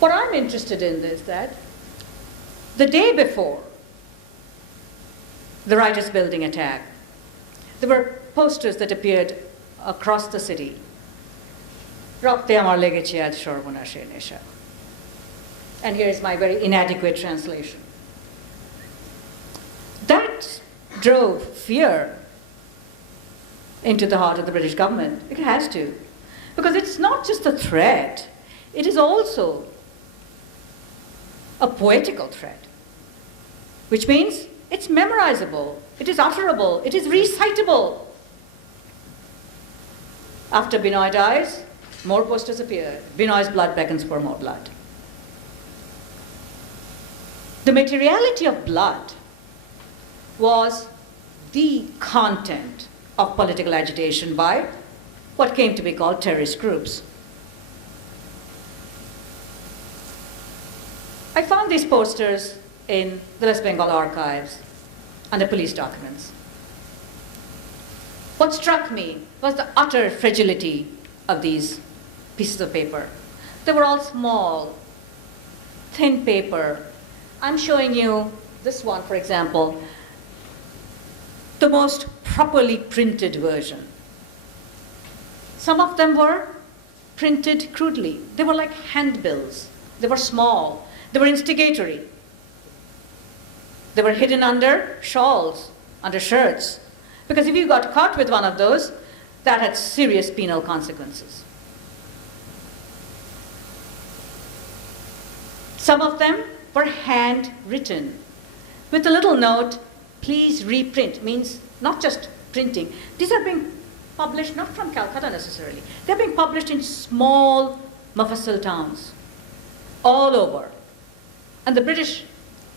What I'm interested in is that the day before the Writers' Building attack, there were posters that appeared across the city. Rokte amar legeche aaj sorbonashe nesha. And here is my very inadequate translation. That drove fear into the heart of the British government. It has to. Because it's not just a threat, it is also a poetical threat, which means it's memorizable, it is utterable, it is recitable. After Binoy dies, more posters appear. Binoy's blood beckons for more blood. The materiality of blood was the content of political agitation by what came to be called terrorist groups. I found these posters in the West Bengal archives under police documents. What struck me was the utter fragility of these pieces of paper. They were all small, thin paper. I'm showing you this one, for example, the most properly printed version. Some of them were printed crudely. They were like handbills. They were small. They were instigatory. They were hidden under shawls, under shirts. Because if you got caught with one of those, that had serious penal consequences. Some of them were handwritten with a little note, please reprint, means not just printing. These are being published not from Calcutta necessarily. They're being published in small Mufassil towns all over. And the British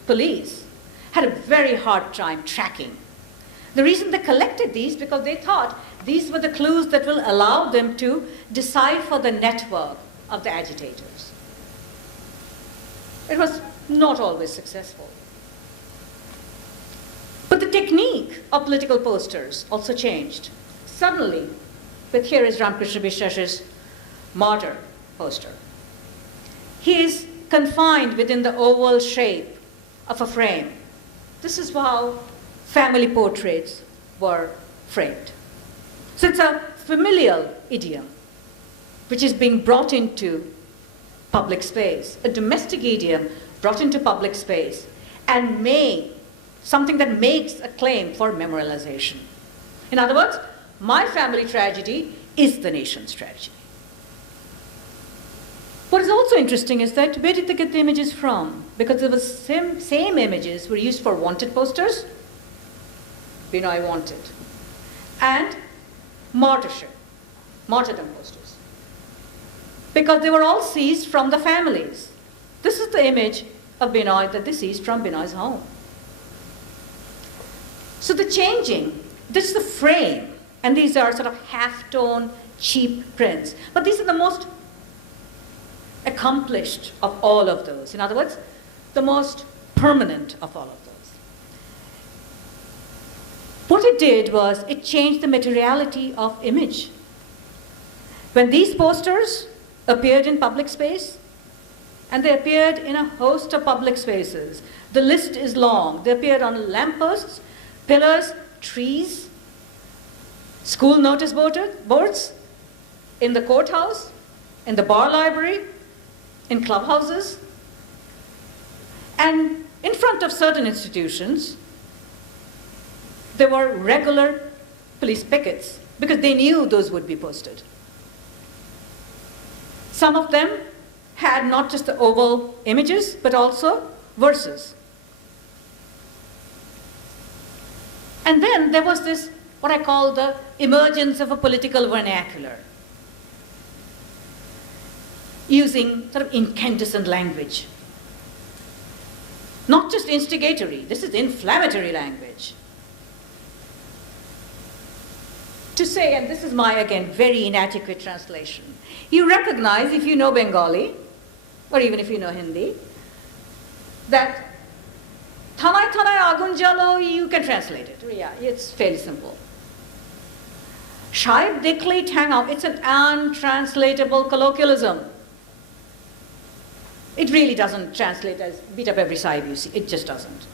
police had a very hard time tracking. The reason they collected these because they thought these were the clues that will allow them to decipher the network of the agitators. It was not always successful. But the technique of political posters also changed. Suddenly, but here is Ramakrishna বিশ্বাস's martyr poster. He is confined within the oval shape of a frame. This is how family portraits were framed. So it's a familial idiom which is being brought into public space, a domestic idiom brought into public space, and something that makes a claim for memorialization. In other words, my family tragedy is the nation's tragedy. What is also interesting is that where did they get the images from? Because the same images were used for wanted posters, Binoy wanted, and martyrdom posters. Because they were all seized from the families. This is the image of Binoy that they seized from Binoy's home. So the changing, this is the frame, and these are sort of half-tone, cheap prints. But these are the most accomplished of all of those. In other words, the most permanent of all of those. What it did was it changed the materiality of image. When these posters appeared in public space, and they appeared in a host of public spaces, the list is long. They appeared on lampposts, pillars, trees, school notice boards, in the courthouse, in the bar library, in clubhouses, and in front of certain institutions, there were regular police pickets because they knew those would be posted. Some of them had not just the oval images, but also verses. And then there was this, what I call the emergence of a political vernacular, using sort of incandescent language. Not just instigatory, this is inflammatory language. To say, and this is my, again, very inadequate translation, you recognize, if you know Bengali, or even if you know Hindi, that Thanai Thanai Agun Jalo, you can translate it. Yeah, it's fairly simple. Shaib Dekhle Tangao, it's an untranslatable colloquialism. It really doesn't translate as beat up every side you see. It just doesn't.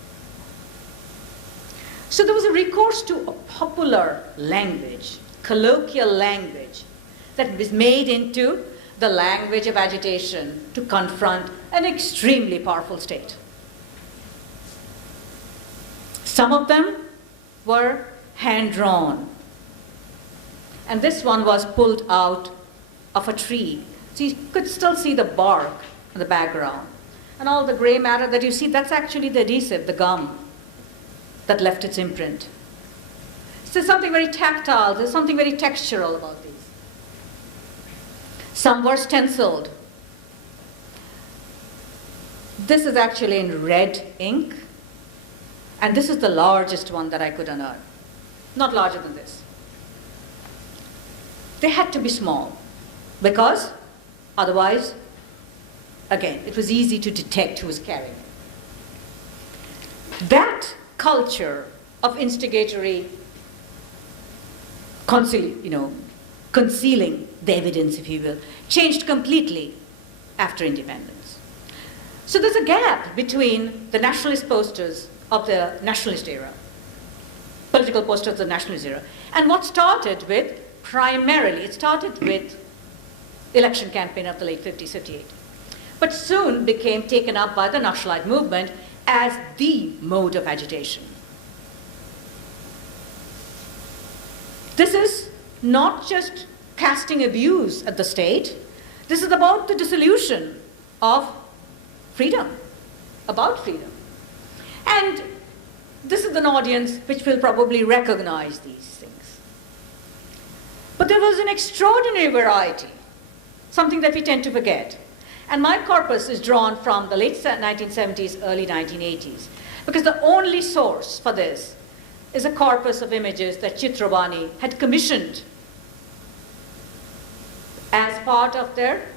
So there was a recourse to a popular language, colloquial language, that was made into the language of agitation to confront an extremely powerful state. Some of them were hand-drawn. And this one was pulled out of a tree. So you could still see the bark in the background. And all the gray matter that you see, that's actually the adhesive, the gum, that left its imprint. So there's something very tactile, there's something very textural about these. Some were stenciled. This is actually in red ink. And this is the largest one that I could unearth. Not larger than this. They had to be small, because otherwise, again, it was easy to detect who was carrying it. That culture of instigatory concealing the evidence, if you will, changed completely after independence. So there's a gap between the nationalist posters of the nationalist era, political posters of the nationalist era, and what started with, primarily, it started with election campaign of the late 50s, 58, but soon became taken up by the Naxalite movement as the mode of agitation. This is not just casting abuse at the state, this is about the dissolution of freedom, about freedom. And this is an audience which will probably recognize these things. But there was an extraordinary variety, something that we tend to forget. And my corpus is drawn from the late 1970s, early 1980s, because the only source for this is a corpus of images that Chitrabani had commissioned as part of their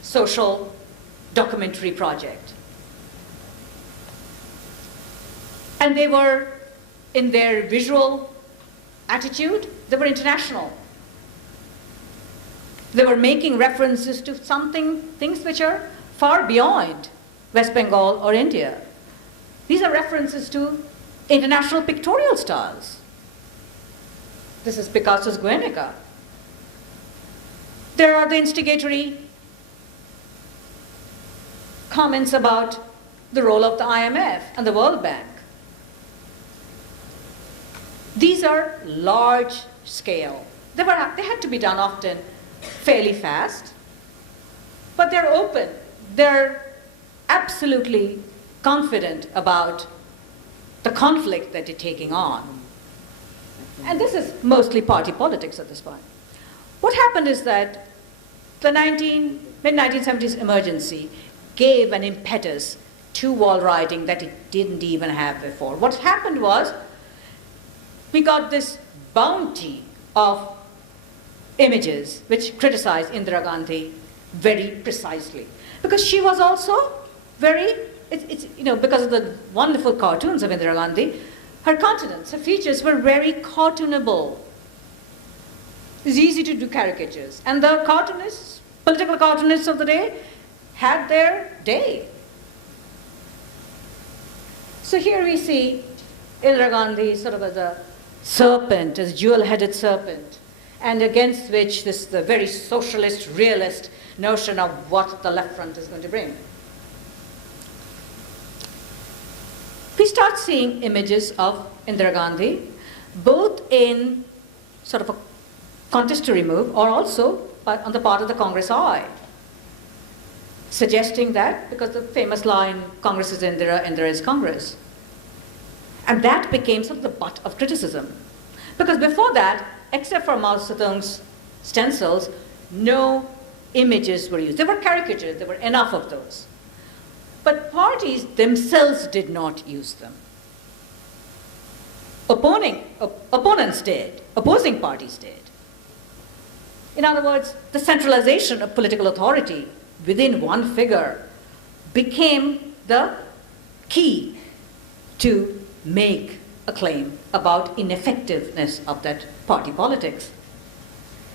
social documentary project. And they were, in their visual attitude, they were international. They were making references to things which are far beyond West Bengal or India. These are references to international pictorial styles. This is Picasso's Guernica. There are the instigatory comments about the role of the IMF and the World Bank. These are large scale. They had to be done often fairly fast, but they're open. They're absolutely confident about the conflict that they're taking on. And this is mostly party politics at this point. What happened is that the mid-1970s emergency gave an impetus to wall writing that it didn't even have before. What happened was, we got this bounty of images which criticized Indira Gandhi very precisely. Because she was also very, because of the wonderful cartoons of Indira Gandhi, her countenance, her features were very cartoonable. It was easy to do caricatures. And the cartoonists, political cartoonists of the day, had their day. So here we see Indira Gandhi sort of as a serpent, as a jewel-headed serpent, and against which the very socialist, realist notion of what the left front is going to bring. We start seeing images of Indira Gandhi, both in sort of a contestatory move or also on the part of the Congress eye, suggesting that, because the famous line, Congress is Indira, Indira is Congress. And that became sort of the butt of criticism. Because before that, except for Mao Zedong's stencils, no images were used. There were caricatures, there were enough of those. But parties themselves did not use them. Opponents did, opposing parties did. In other words, the centralization of political authority within one figure became the key to make a claim about ineffectiveness of that party politics.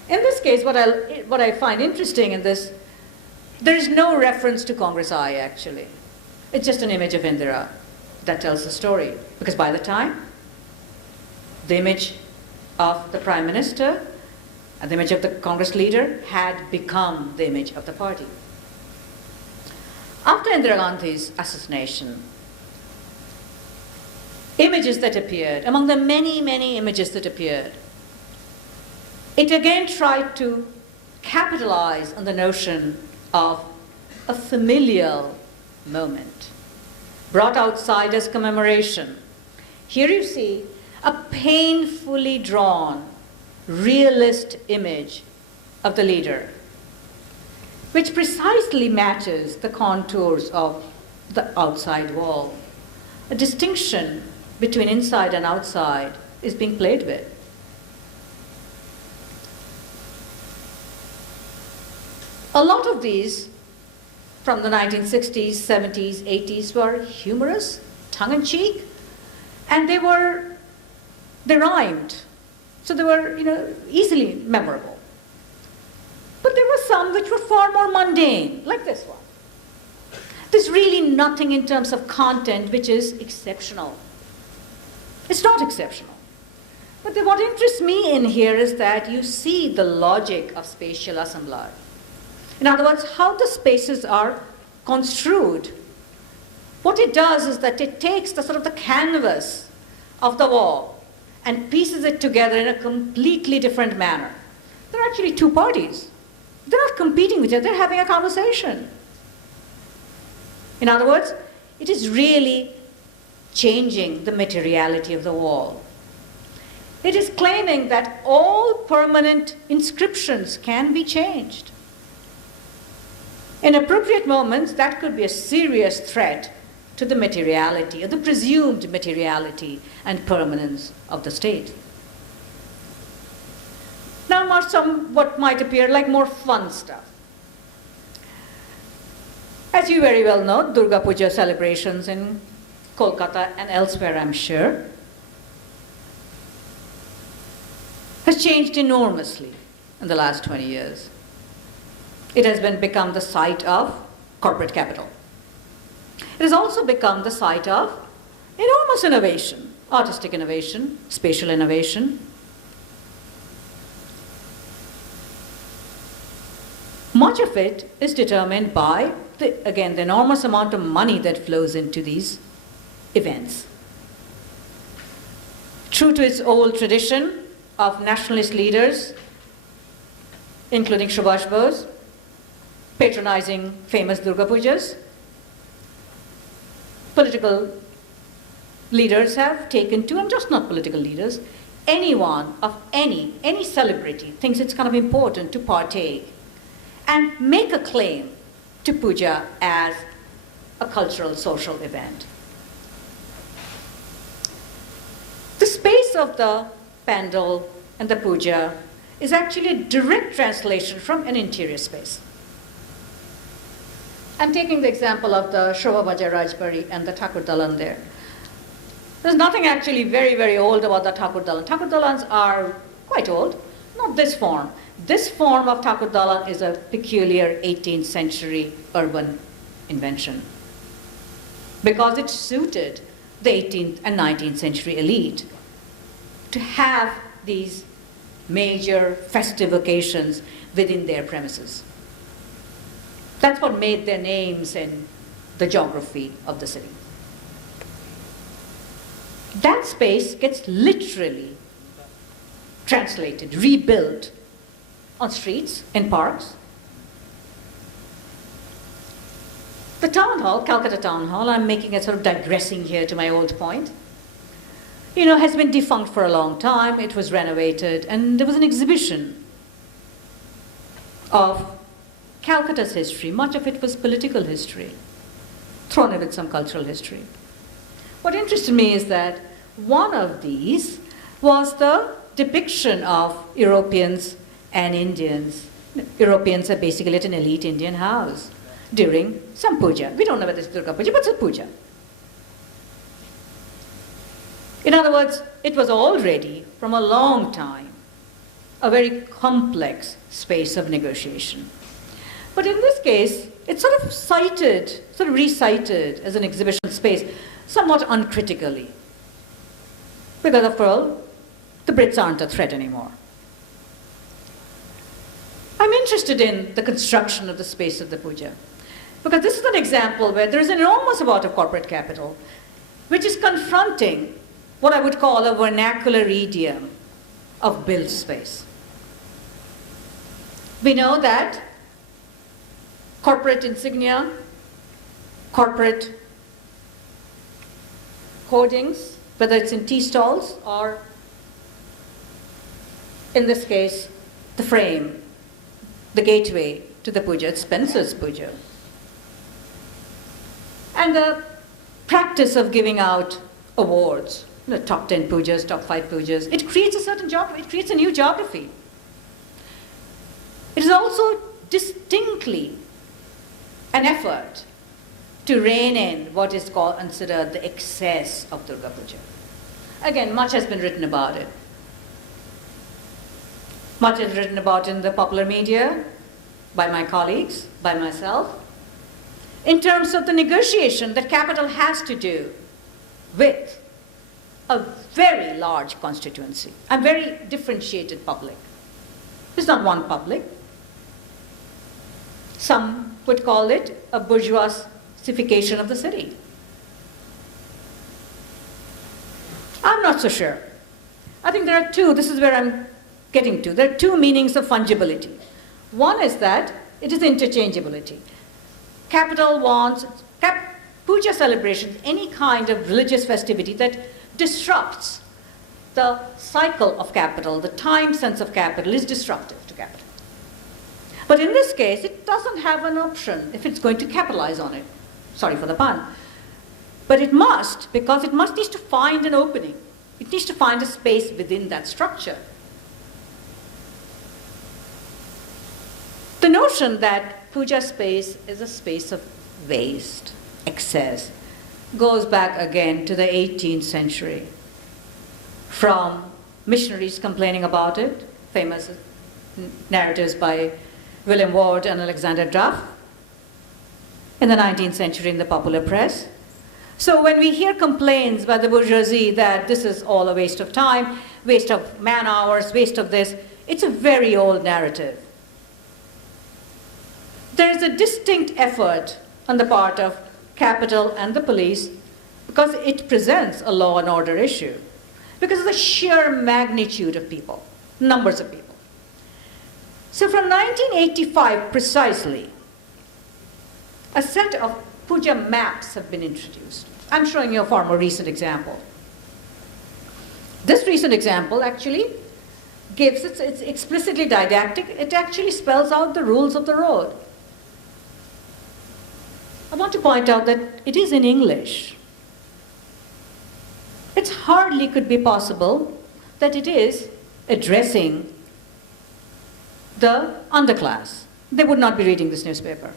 In this case, what I find interesting in this There is no reference to Congress Eye, actually. It's just an image of Indira that tells the story. Because by the time, the image of the Prime Minister and the image of the Congress leader had become the image of the party. After Indira Gandhi's assassination, images that appeared, among the many, many images that appeared, it again tried to capitalize on the notion of a familial moment, brought outside as commemoration. Here you see a painfully drawn, realist image of the leader, which precisely matches the contours of the outside wall. A distinction between inside and outside is being played with. A lot of these from the 1960s, 70s, 80s were humorous, tongue-in-cheek, and they rhymed. So they were, easily memorable. But there were some which were far more mundane, like this one. There's really nothing in terms of content which is exceptional. It's not exceptional. But what interests me in here is that you see the logic of spatial assemblage. In other words, how the spaces are construed. What it does is that it takes the sort of the canvas of the wall and pieces it together in a completely different manner. There are actually two parties. They're not competing with each other, they're having a conversation. In other words, it is really changing the materiality of the wall. It is claiming that all permanent inscriptions can be changed. In appropriate moments, that could be a serious threat to the materiality, or the presumed materiality and permanence of the state. Now, some what might appear like more fun stuff. As you very well know, Durga Puja celebrations in Kolkata and elsewhere, I'm sure, has changed enormously in the last 20 years. It has become the site of corporate capital. It has also become the site of enormous innovation, artistic innovation, spatial innovation. Much of it is determined by, the enormous amount of money that flows into these events. True to its old tradition of nationalist leaders, including Subhash Bose, patronizing famous Durga Pujas, political leaders have taken to, and just not political leaders, anyone of any celebrity thinks it's kind of important to partake and make a claim to puja as a cultural, social event. The space of the pandal and the puja is actually a direct translation from an interior space. I'm taking the example of the Shobha Bhaja Rajbari and the Thakur Dalan there. There's nothing actually very, very old about the Thakur Dalan. Thakur Dalans are quite old, not this form. This form of Thakur Dalan is a peculiar 18th century urban invention because it suited the 18th and 19th century elite to have these major festive occasions within their premises. That's what made their names in the geography of the city. That space gets literally translated, rebuilt on streets, in parks. The town hall, Calcutta Town Hall, I'm making a sort of digressing here to my old point, has been defunct for a long time. It was renovated, and there was an exhibition of Calcutta's history. Much of it was political history, thrown in with some cultural history. What interested me is that one of these was the depiction of Europeans and Indians. Europeans are basically at an elite Indian house during some puja. We don't know whether it's Durga Puja, but it's a puja. In other words, it was already, from a long time, a very complex space of negotiation. But in this case, it's sort of cited, sort of recited as an exhibition space, somewhat uncritically. Because after all, the Brits aren't a threat anymore. I'm interested in the construction of the space of the puja, because this is an example where there is an enormous amount of corporate capital, which is confronting what I would call a vernacular idiom of built space. We know that corporate insignia, corporate hoardings, whether it's in tea stalls or, in this case, the frame, the gateway to the puja, it's Spencer's puja. And the practice of giving out awards, the top 10 pujas, top 5 pujas, it creates a certain geography, it creates a new geography. It is also distinctly an effort to rein in what is considered the excess of Durga Puja. Again, much has been written about it. Much is written about in the popular media, by my colleagues, by myself, in terms of the negotiation that capital has to do with a very large constituency, a very differentiated public. It's not one public. Some would call it a bourgeoisification of the city. I'm not so sure. I think there are two, this is where I'm getting to. There are two meanings of fungibility. One is that it is interchangeability. Capital wants, puja celebrations, any kind of religious festivity that disrupts the cycle of capital, the time sense of capital is disruptive to capital. But in this case, it doesn't have an option if it's going to capitalize on it. Sorry for the pun. But it must, because it needs to find an opening. It needs to find a space within that structure. The notion that puja space is a space of waste, excess, goes back again to the 18th century. From missionaries complaining about it, famous narratives by William Ward and Alexander Duff, in the 19th century in the popular press. So when we hear complaints by the bourgeoisie that this is all a waste of time, waste of man hours, waste of this, it's a very old narrative. There is a distinct effort on the part of capital and the police because it presents a law and order issue, because of the sheer magnitude of people, numbers of people. So from 1985 precisely, a set of puja maps have been introduced. I'm showing you a far more recent example. This recent example actually gives, it's explicitly didactic, it actually spells out the rules of the road. I want to point out that it is in English. It hardly could be possible that it is addressing the underclass. They would not be reading this newspaper.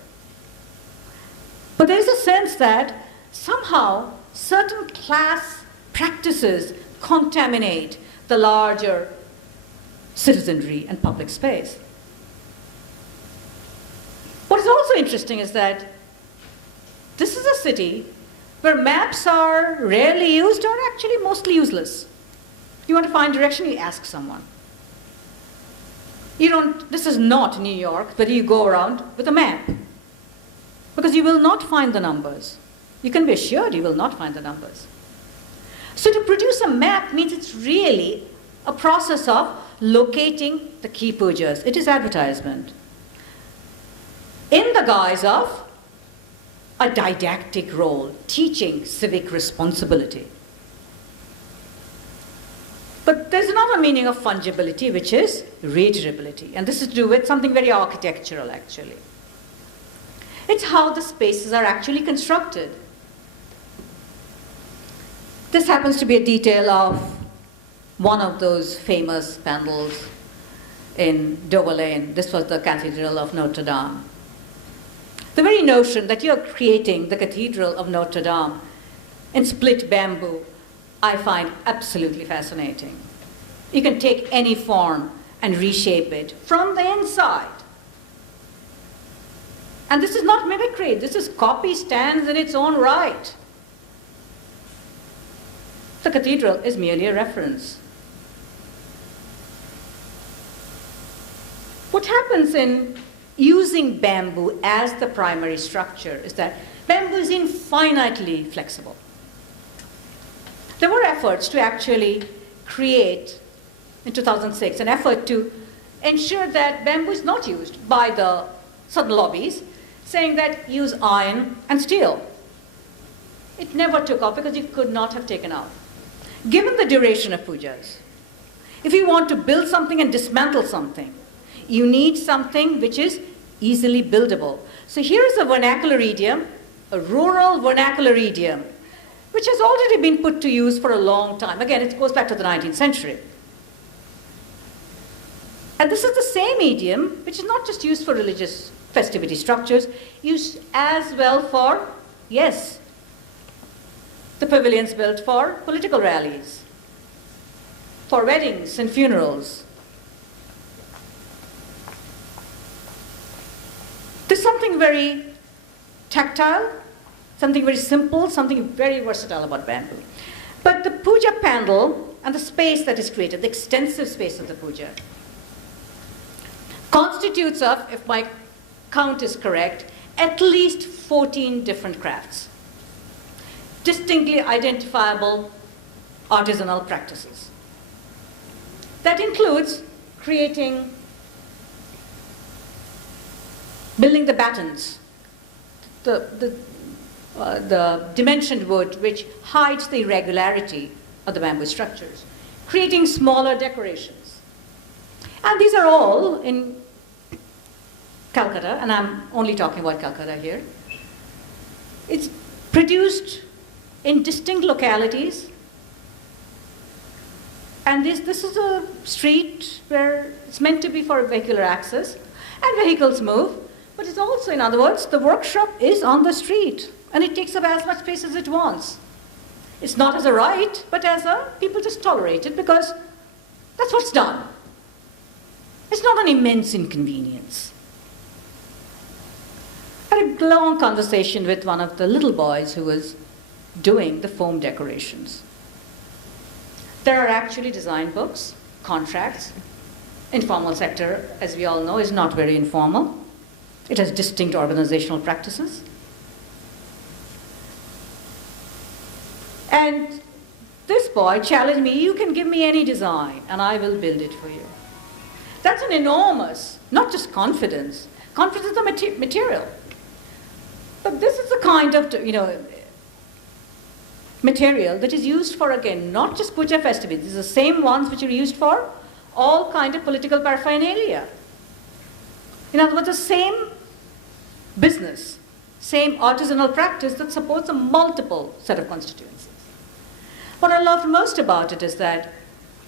But there is a sense that somehow certain class practices contaminate the larger citizenry and public space. What is also interesting is that this is a city where maps are rarely used or actually mostly useless. You want to find direction, you ask someone. This is not New York, where you go around with a map. Because you will not find the numbers. You can be assured you will not find the numbers. So to produce a map means it's really a process of locating the key pujas. It is advertisement. In the guise of a didactic role, teaching civic responsibility. But there's another meaning of fungibility, which is reiterability. And this is to do with something very architectural, actually. It's how the spaces are actually constructed. This happens to be a detail of one of those famous pandals in Dover Lane. This was the Cathedral of Notre Dame. The very notion that you're creating the Cathedral of Notre Dame in split bamboo, I find absolutely fascinating. You can take any form and reshape it from the inside. And this is not mimicry, this is copy, stands in its own right. The cathedral is merely a reference. What happens in using bamboo as the primary structure is that bamboo is infinitely flexible. There were efforts to actually create, in 2006, an effort to ensure that bamboo is not used by the certain lobbies, saying that use iron and steel. It never took off because it could not have taken off. Given the duration of pujas, if you want to build something and dismantle something, you need something which is easily buildable. So here's a vernacular idiom, a rural vernacular idiom, which has already been put to use for a long time. Again, it goes back to the 19th century. And this is the same idiom, which is not just used for religious festivity structures, used as well for, yes, the pavilions built for political rallies, for weddings and funerals. There's something very tactile, something very simple, something very versatile about bamboo. But the puja pandal and the space that is created, the extensive space of the puja, constitutes of, if my count is correct, at least 14 different crafts, distinctly identifiable artisanal practices. That includes creating, building the battens, the dimensioned wood which hides the irregularity of the bamboo structures, creating smaller decorations. And these are all in Calcutta, and I'm only talking about Calcutta here. It's produced in distinct localities. And this is a street where it's meant to be for vehicular access, and vehicles move. But it's also, in other words, the workshop is on the street, and it takes up as much space as it wants. It's not as a right, but as a, people just tolerate it because that's what's done. It's not an immense inconvenience. I had a long conversation with one of the little boys who was doing the foam decorations. There are actually design books, contracts. Informal sector, as we all know, is not very informal. It has distinct organizational practices. And this boy challenged me, you can give me any design and I will build it for you. That's an enormous, not just confidence, confidence in the material. But this is the kind of, material that is used for, again, not just puja festivities. These are the same ones which are used for all kind of political paraphernalia. In other words, the same business, same artisanal practice that supports a multiple set of constituencies. What I loved most about it is that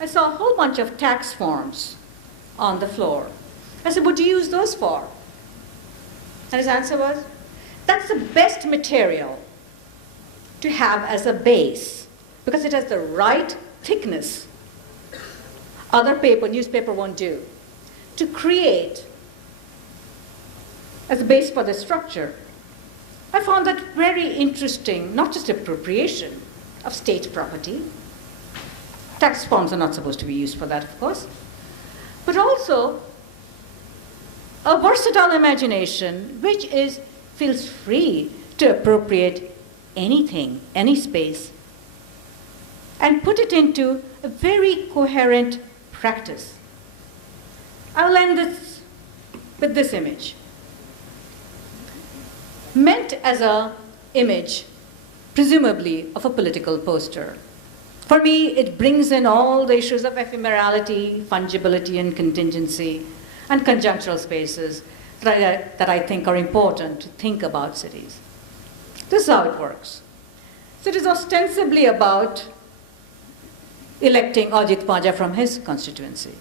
I saw a whole bunch of tax forms on the floor. I said, what do you use those for? And his answer was, that's the best material to have as a base because it has the right thickness. Other paper, newspaper won't do. To create as a base for the structure. I found that very interesting, not just appropriation of state property. Tax forms are not supposed to be used for that, of course. But also a versatile imagination which feels free to appropriate anything, any space, and put it into a very coherent practice. I'll end this with this image. Meant as an image, presumably, of a political poster. For me, it brings in all the issues of ephemerality, fungibility, and contingency, and conjunctural spaces that I think are important to think about cities. This is how it works. So it is ostensibly about electing Ajit Paja from his constituency.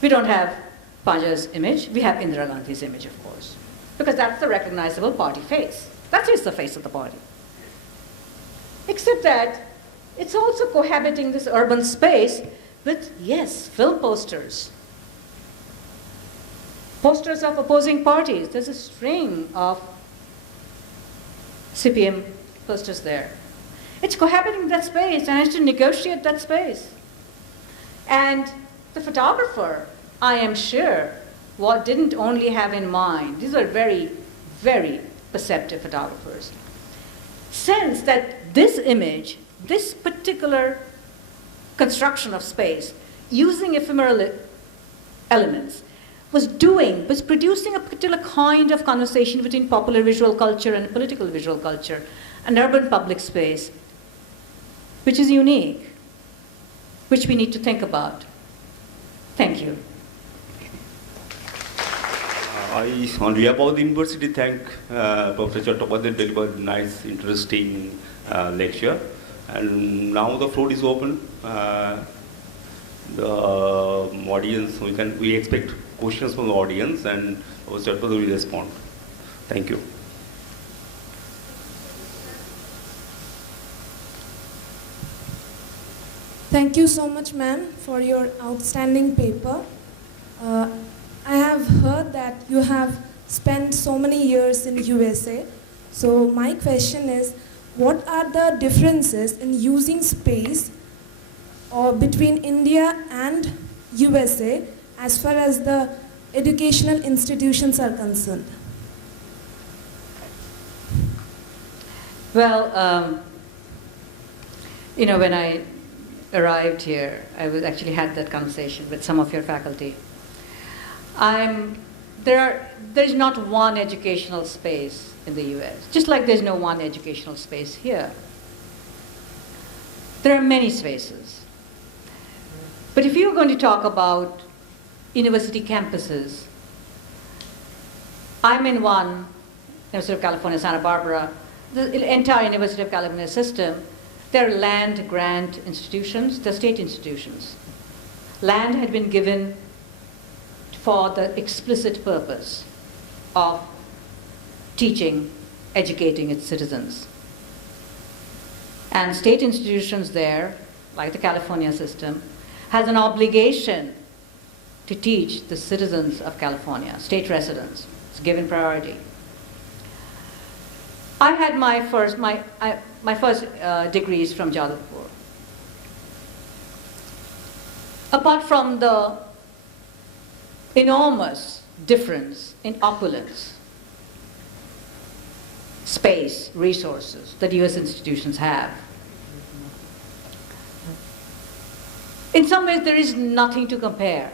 We don't have Paja's image, we have Indira Gandhi's image, of course, because that's the recognizable party face. That is the face of the party. Except that it's also cohabiting this urban space with, yes, film posters. Posters of opposing parties. There's a string of CPM posters there. It's cohabiting that space and has to negotiate that space. And the photographer, I am sure, didn't only have in mind, these are very, very perceptive photographers, sense that this image, this particular construction of space, using ephemeral elements, was producing a particular kind of conversation between popular visual culture and political visual culture, an urban public space, which is unique, which we need to think about. Thank you. I, on behalf of the university, thank Professor Chattopadhyay, delivered nice, interesting lecture. And now the floor is open. The audience, we expect questions from the audience, and Professor Chattopadhyay will respond. Thank you. Thank you so much, ma'am, for your outstanding paper. I have heard that you have spent so many years in USA. So my question is, what are the differences in using space between India and USA as far as the educational institutions are concerned? Well, you know, when I arrived here, I actually had that conversation with some of your faculty. There's not one educational space in the US, just like there's no one educational space here. There are many spaces. But if you're going to talk about university campuses, I'm in one, University of California, Santa Barbara, the entire University of California system. They're land grant institutions, they're state institutions. Land had been given for the explicit purpose of teaching, educating its citizens. And state institutions there, like the California system, has an obligation to teach the citizens of California, state residents. It's given priority. I had my first degrees from Jadavpur. Apart from the enormous difference in opulence, space, resources that US institutions have, in some ways there is nothing to compare.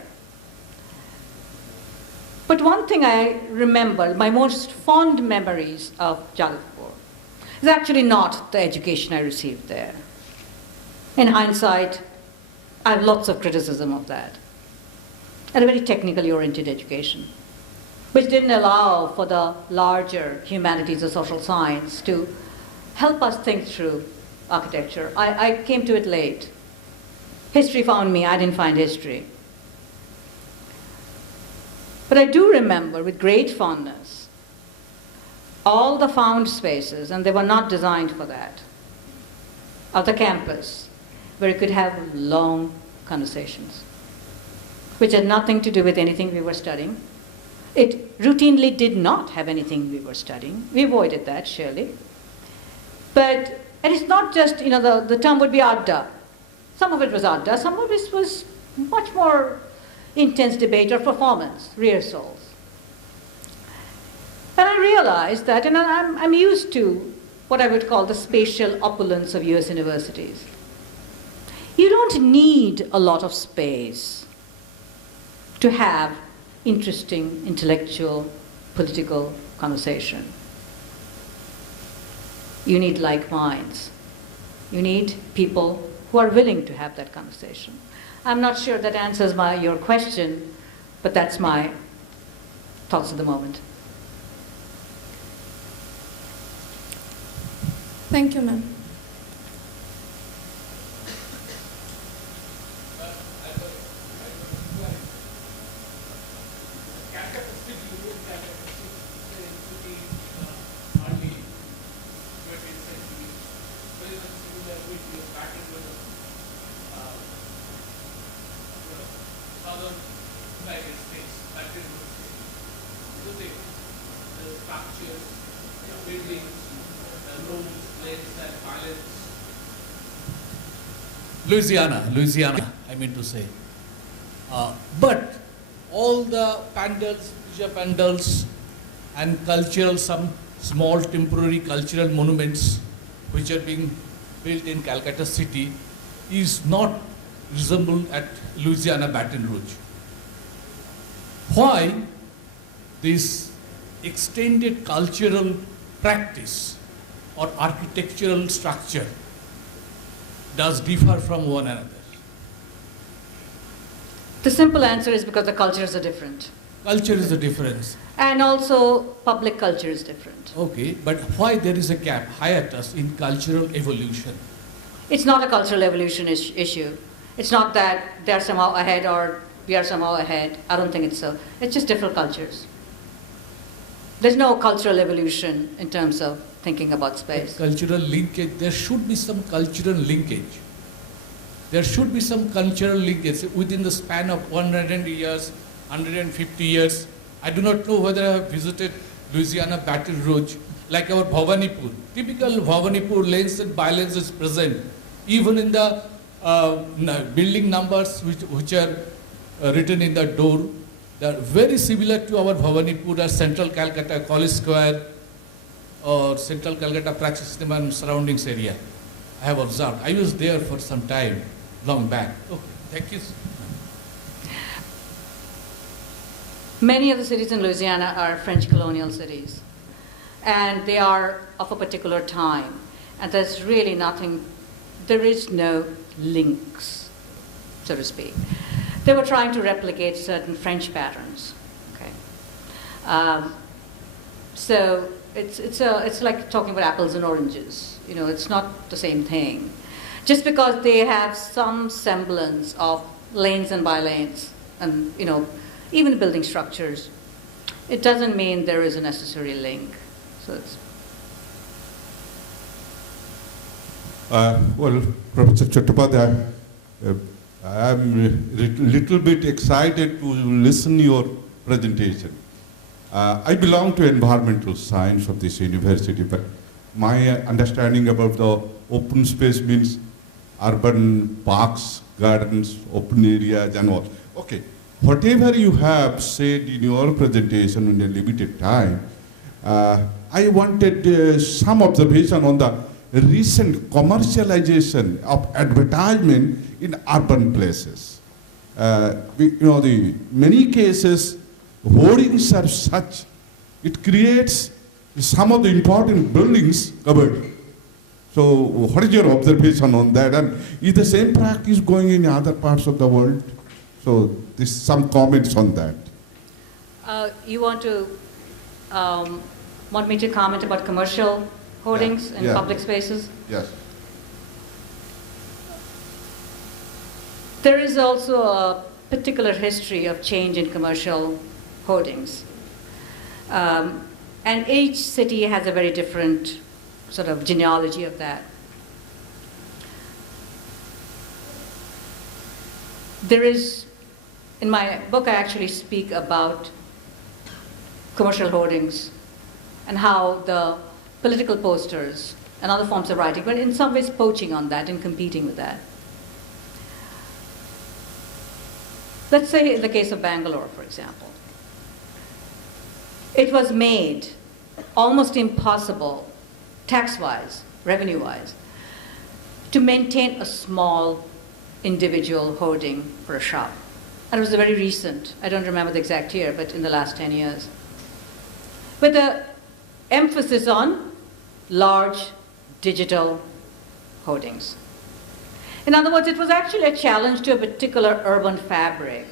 But one thing I remember, my most fond memories of Jadavpur, is actually not the education I received there. In hindsight, I have lots of criticism of that. And a very technically oriented education, which didn't allow for the larger humanities or social science to help us think through architecture. I came to it late. History found me, I didn't find history. But I do remember with great fondness all the found spaces, and they were not designed for that, of the campus, where you could have long conversations, which had nothing to do with anything we were studying. It routinely did not have anything we were studying. We avoided that, surely. But, and it's not just, you know, the term would be adda. Some of it was adda, some of it was much more intense debate or performance, rehearsals. And I realized that, and I'm used to what I would call the spatial opulence of US universities. You don't need a lot of space to have interesting, intellectual, political conversation. You need like minds. You need people who are willing to have that conversation. I'm not sure that answers your question, but that's my thoughts at the moment. Thank you, ma'am. structures, buildings, rooms, places, and violence. Louisiana, I mean to say. But all the pandals, puja pandals, and cultural, some small temporary cultural monuments which are being built in Calcutta city is not resemble at Louisiana Baton Rouge. Why this extended cultural practice or architectural structure does differ from one another? The simple answer is because the cultures are different. Culture is the difference. And also public culture is different. Okay, but why there is a gap, hiatus in cultural evolution? It's not a cultural evolution issue. It's not that they're somehow ahead or we are somehow ahead. I don't think it's so. It's just different cultures. There's no cultural evolution in terms of thinking about space. Cultural linkage, there should be some cultural linkage. There should be some cultural linkage within the span of 100 years, 150 years. I do not know whether I have visited Louisiana Baton Rouge, like our Bhavanipur. Typical Bhavanipur lanes and bylanes is present, even in the building numbers which are written in the door. They are very similar to our Bhavanipur as Central Calcutta, College Square, or Central Calcutta Praxis Cinema and surroundings area. I have observed. I was there for some time, long back. Okay, thank you. Many of the cities in Louisiana are French colonial cities. And they are of a particular time. And there's really nothing, there is no links, so to speak. They were trying to replicate certain French patterns. Okay. So it's like talking about apples and oranges. You know, it's not the same thing. Just because they have some semblance of lanes and bylanes and, you know, even building structures, it doesn't mean there is a necessary link. So it's well, Professor Chattopadhyay, I'm a little bit excited to listen to your presentation. I belong to environmental science of this university, but my understanding about the open space means urban parks, gardens, open areas and all. Okay, whatever you have said in your presentation in a limited time, I wanted some observation on the recent commercialization of advertisement in urban places. You know, the many cases, hoardings are such, it creates some of the important buildings covered. So what is your observation on that? And is the same practice going in other parts of the world? So this some comments on that. You want to want me to comment about commercial hoardings in public spaces? Yes. There is also a particular history of change in commercial hoardings. And each city has a very different sort of genealogy of that. There is, in my book I actually speak about commercial hoardings and how the political posters and other forms of writing, but in some ways poaching on that and competing with that. Let's say in the case of Bangalore, for example. It was made almost impossible, tax-wise, revenue-wise, to maintain a small individual hoarding for a shop. And it was very recent, I don't remember the exact year, but in the last 10 years. With the emphasis on large digital hoardings. In other words, it was actually a challenge to a particular urban fabric,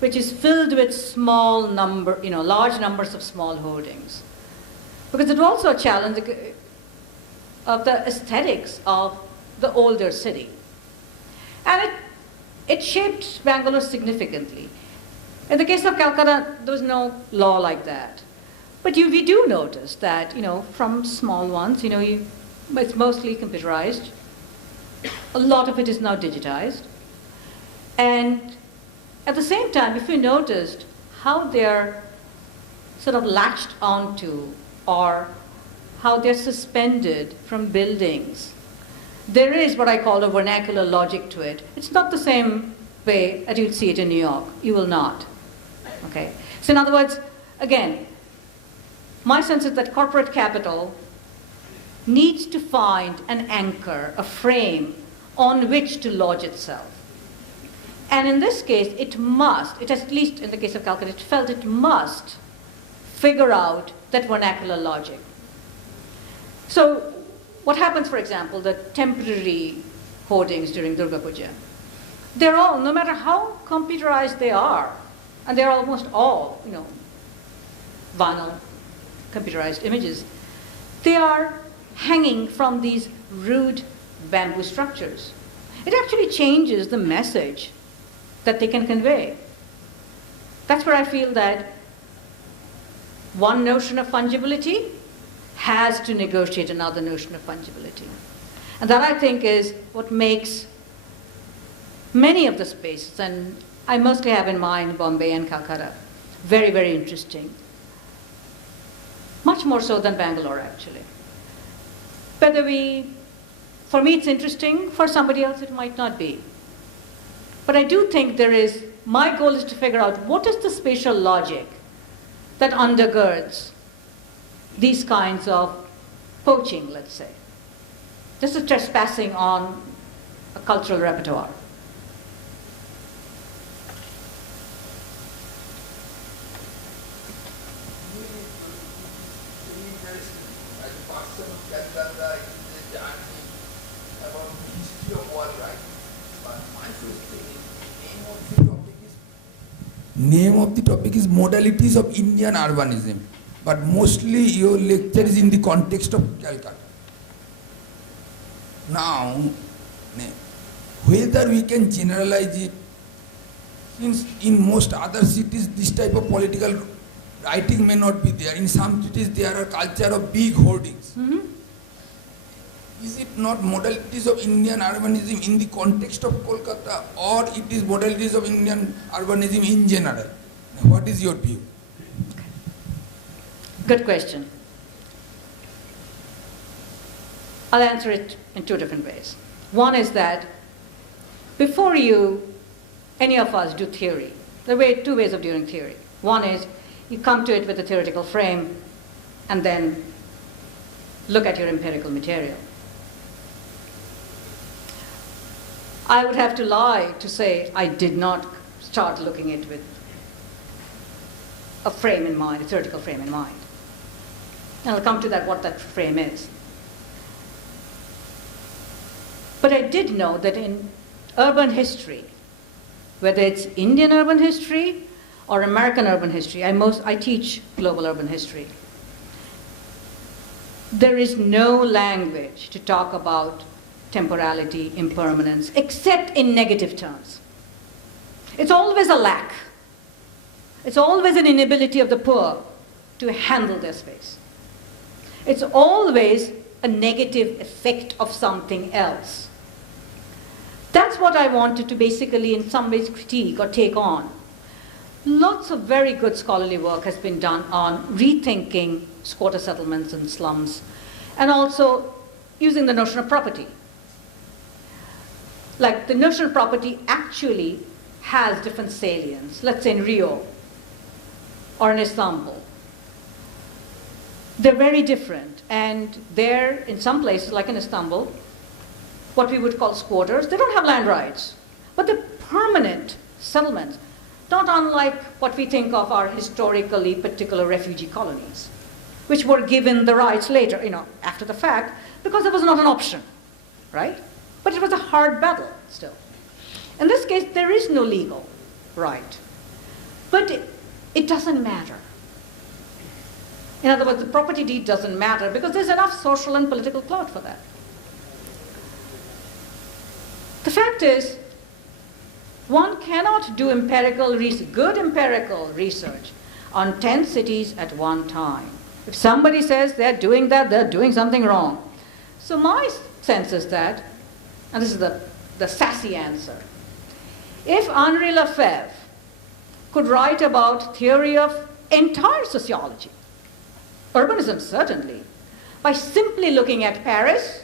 which is filled with small number, you know, large numbers of small hoardings. Because it was also a challenge of the aesthetics of the older city. And it shaped Bangalore significantly. In the case of Calcutta, there was no law like that. But we do notice that, you know, from small ones, you know, it's mostly computerized. A lot of it is now digitized. And at the same time, if you noticed how they're sort of latched onto or how they're suspended from buildings. There is what I call a vernacular logic to it. It's not the same way as you'll see it in New York. You will not. Okay? So in other words, again, my sense is that corporate capital needs to find an anchor, a frame on which to lodge itself. And in this case, it must, it has, at least in the case of Calcutta, it felt it must figure out that vernacular logic. So what happens, for example, the temporary hoardings during Durga Puja? They're all, no matter how computerized they are, and they're almost all, vinyl computerized images, they are hanging from these rude bamboo structures. It actually changes the message that they can convey. That's where I feel that one notion of fungibility has to negotiate another notion of fungibility. And that, I think, is what makes many of the spaces, and I mostly have in mind Bombay and Calcutta, very, very interesting. Much more so than Bangalore, actually. For me it's interesting, for somebody else it might not be. But I do think my goal is to figure out what is the spatial logic that undergirds these kinds of poaching, let's say. This is trespassing on a cultural repertoire. Name of the topic is Modalities of Indian Urbanism, but mostly your lecture is in the context of Calcutta. Now, whether we can generalize it, since in most other cities this type of political writing may not be there. In some cities there are culture of big hoardings. Mm-hmm. Is it not modalities of Indian urbanism in the context of Kolkata, or it is modalities of Indian urbanism in general? What is your view? Good question. I'll answer it in two different ways. One is that before any of us do theory, there are two ways of doing theory. One is you come to it with a theoretical frame and then look at your empirical material. I would have to lie to say I did not start looking at it with a frame in mind, a theoretical frame in mind. And I'll come to that, what that frame is. But I did know that in urban history, whether it's Indian urban history or American urban history, I teach global urban history, there is no language to talk about temporality, impermanence, except in negative terms. It's always a lack. It's always an inability of the poor to handle their space. It's always a negative effect of something else. That's what I wanted to basically in some ways critique or take on. Lots of very good scholarly work has been done on rethinking squatter settlements and slums, and also using the notion of property. Like the notion of property actually has different salience. Let's say in Rio or in Istanbul. They're very different, and there, in some places, like in Istanbul, what we would call squatters, they don't have land rights, but they're permanent settlements, not unlike what we think of our historically particular refugee colonies, which were given the rights later, after the fact, because it was not an option, right? But it was a hard battle still. In this case, there is no legal right, but it doesn't matter. In other words, the property deed doesn't matter because there's enough social and political clout for that. The fact is, one cannot do good empirical research on 10 cities at one time. If somebody says they're doing that, they're doing something wrong. So my sense is that, and this is the sassy answer, if Henri Lefebvre could write about theory of entire sociology, urbanism certainly. By simply looking at Paris,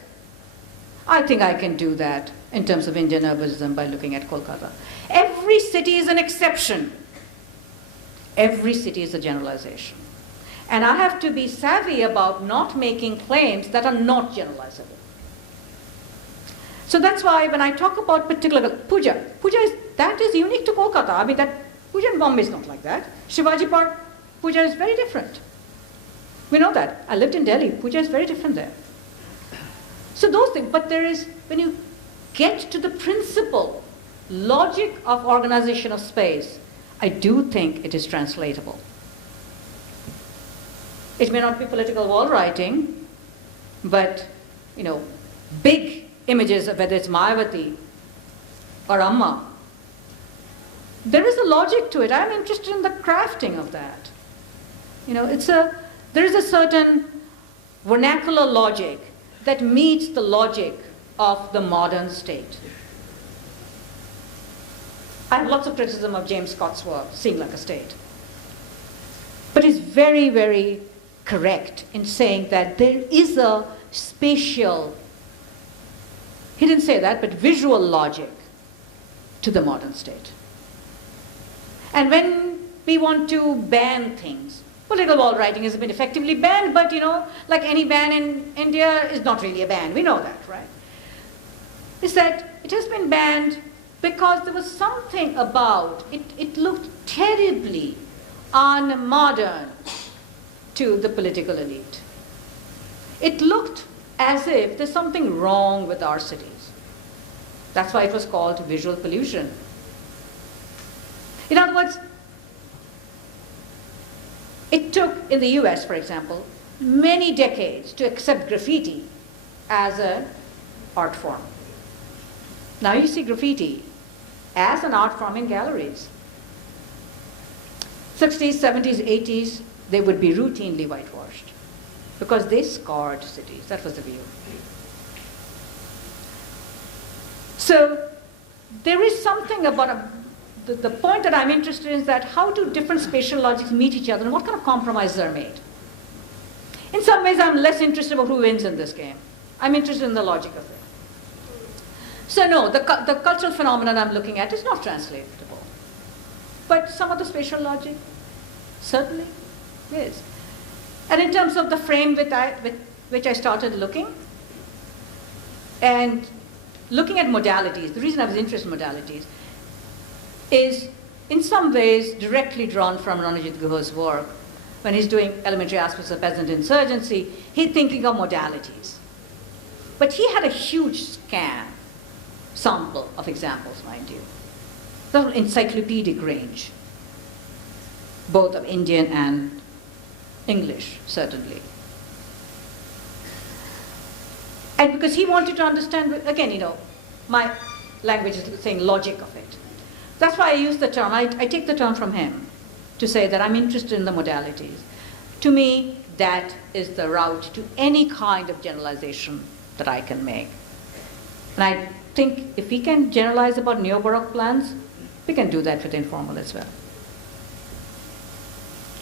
I think I can do that in terms of Indian urbanism by looking at Kolkata. Every city is an exception. Every city is a generalization. And I have to be savvy about not making claims that are not generalizable. So that's why when I talk about particular puja is unique to Kolkata. I mean, that puja in Bombay is not like that. Shivaji Park puja is very different. We know that. I lived in Delhi. Puja is very different there. So those things, but there is, when you get to the principle, logic of organization of space, I do think it is translatable. It may not be political wall writing, but, you know, big images of whether it's Mayavati or Amma, there is a logic to it. I'm interested in the crafting of that. You know, there is a certain vernacular logic that meets the logic of the modern state. I have lots of criticism of James Scott's work, Seeing Like a State. But he's very, very correct in saying that there is a spatial, he didn't say that, but visual logic to the modern state. And when we want to ban things, political wall writing has been effectively banned, but, you know, like any ban in India is not really a ban. We know that, right? Is that it has been banned because there was something about it, it looked terribly unmodern to the political elite. It looked as if there's something wrong with our cities. That's why it was called visual pollution. In other words, it took, in the US, for example, many decades to accept graffiti as an art form. Now you see graffiti as an art form in galleries. 60s, 70s, 80s, they would be routinely whitewashed because they scarred cities. That was the view. So there is something about the point that I'm interested in is that how do different spatial logics meet each other and what kind of compromises are made? In some ways, I'm less interested about who wins in this game. I'm interested in the logic of it. So no, the cultural phenomenon I'm looking at is not translatable. But some of the spatial logic certainly is. And in terms of the frame with which I started looking, and looking at modalities, the reason I was interested in modalities is in some ways directly drawn from Ranajit Guha's work. When he's doing elementary aspects of peasant insurgency, he's thinking of modalities. But he had a huge sample of examples, mind you. The encyclopedic range, both of Indian and English, certainly. And because he wanted to understand, again, you know, my language is saying logic of it. That's why I use the term, I take the term from him to say that I'm interested in the modalities. To me, that is the route to any kind of generalization that I can make. And I think if we can generalize about neo-Baroque plans, we can do that with informal as well.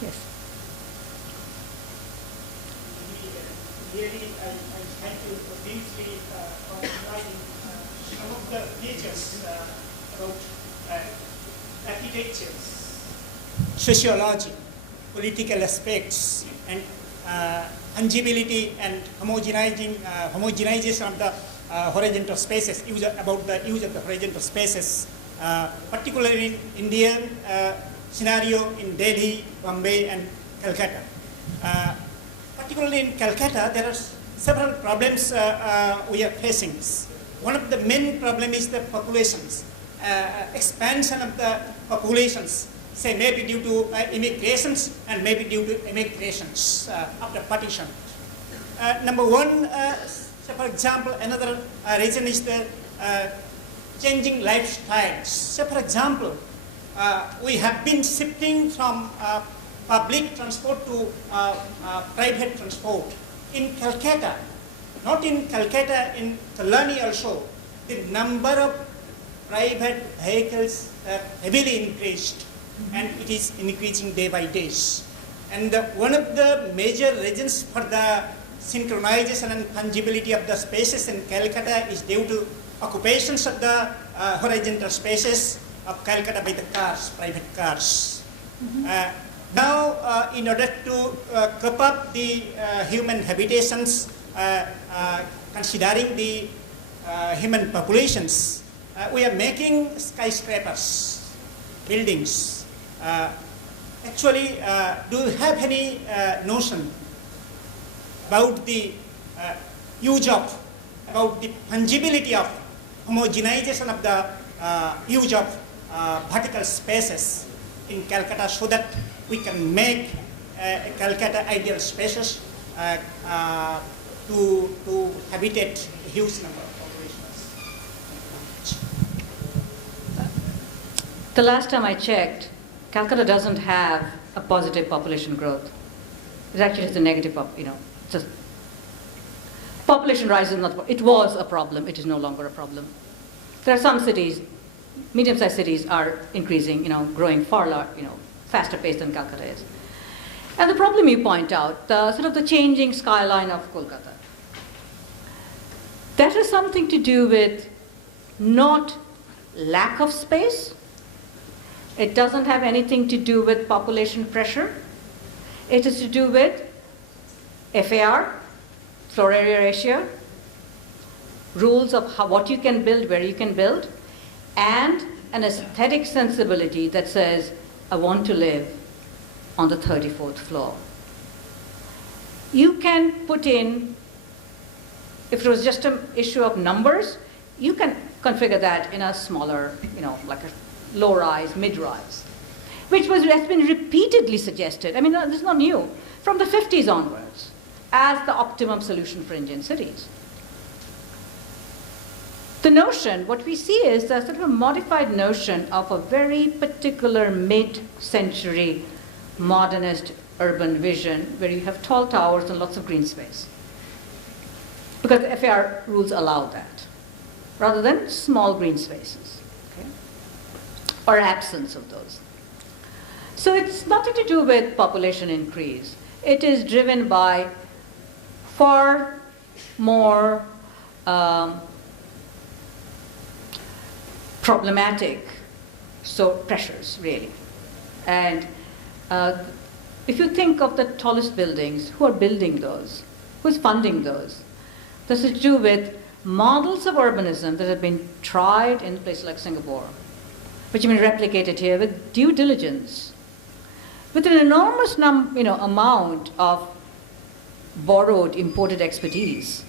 Yes. Really, I thank you for briefly providing some of the features about architectures, sociology, political aspects, and fungibility and homogenization of the horizontal spaces, about the use of the horizontal spaces, particularly in Indian scenario in Delhi, Bombay, and Calcutta. Particularly in Calcutta, there are several problems we are facing. One of the main problems is the populations. Expansion of the populations, say maybe due to immigrations and maybe due to emigrations after partition. Number one, so for example, another reason is the changing lifestyles. So for example, we have been shifting from public transport to private transport. In Calcutta, not in Calcutta, in Kalani also, the number of private vehicles have heavily increased, and it is increasing day by day. And one of the major reasons for the synchronization and fungibility of the spaces in Calcutta is due to occupations of the horizontal spaces of Calcutta by the cars, private cars. Now, in order to cope up the human habitations, considering the human populations, we are making skyscrapers, buildings. Actually, do you have any notion about the use of, about the fungibility of homogenization of the use of vertical spaces in Calcutta so that we can make Calcutta ideal spaces to habitate a huge number of populations? The last time I checked, Calcutta doesn't have a positive population growth. It actually has a negative, just population rise is not, it was a problem, it is no longer a problem. There are some cities, medium-sized cities are increasing, growing far, faster pace than Calcutta is. And the problem you point out, the sort of the changing skyline of Kolkata, that has something to do with not lack of space. It doesn't have anything to do with population pressure. It is to do with FAR, floor area ratio, rules of what you can build, where you can build, and an aesthetic sensibility that says, I want to live on the 34th floor. You can put in, if it was just an issue of numbers, you can configure that in a smaller, like a low-rise, mid-rise, which has been repeatedly suggested. I mean, this is not new, from the 50s onwards, as the optimum solution for Indian cities. The notion, what we see is a sort of a modified notion of a very particular mid-century modernist urban vision where you have tall towers and lots of green space. Because the FAR rules allow that, rather than small green spaces, okay? Or absence of those. So it's nothing to do with population increase. It is driven by far more problematic pressures, really. And if you think of the tallest buildings, who are building those? Who's funding those? This is to do with models of urbanism that have been tried in places like Singapore, which have been replicated here with due diligence, with an enormous amount of borrowed, imported expertise,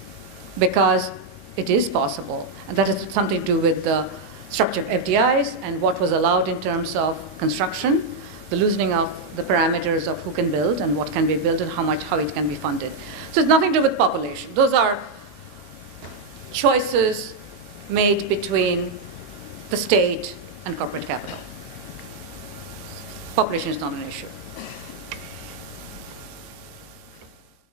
because it is possible. And that has something to do with the structure of FDIs and what was allowed in terms of construction, the loosening of the parameters of who can build and what can be built and how it can be funded. So it's nothing to do with population. Those are choices made between the state and corporate capital. Population is not an issue.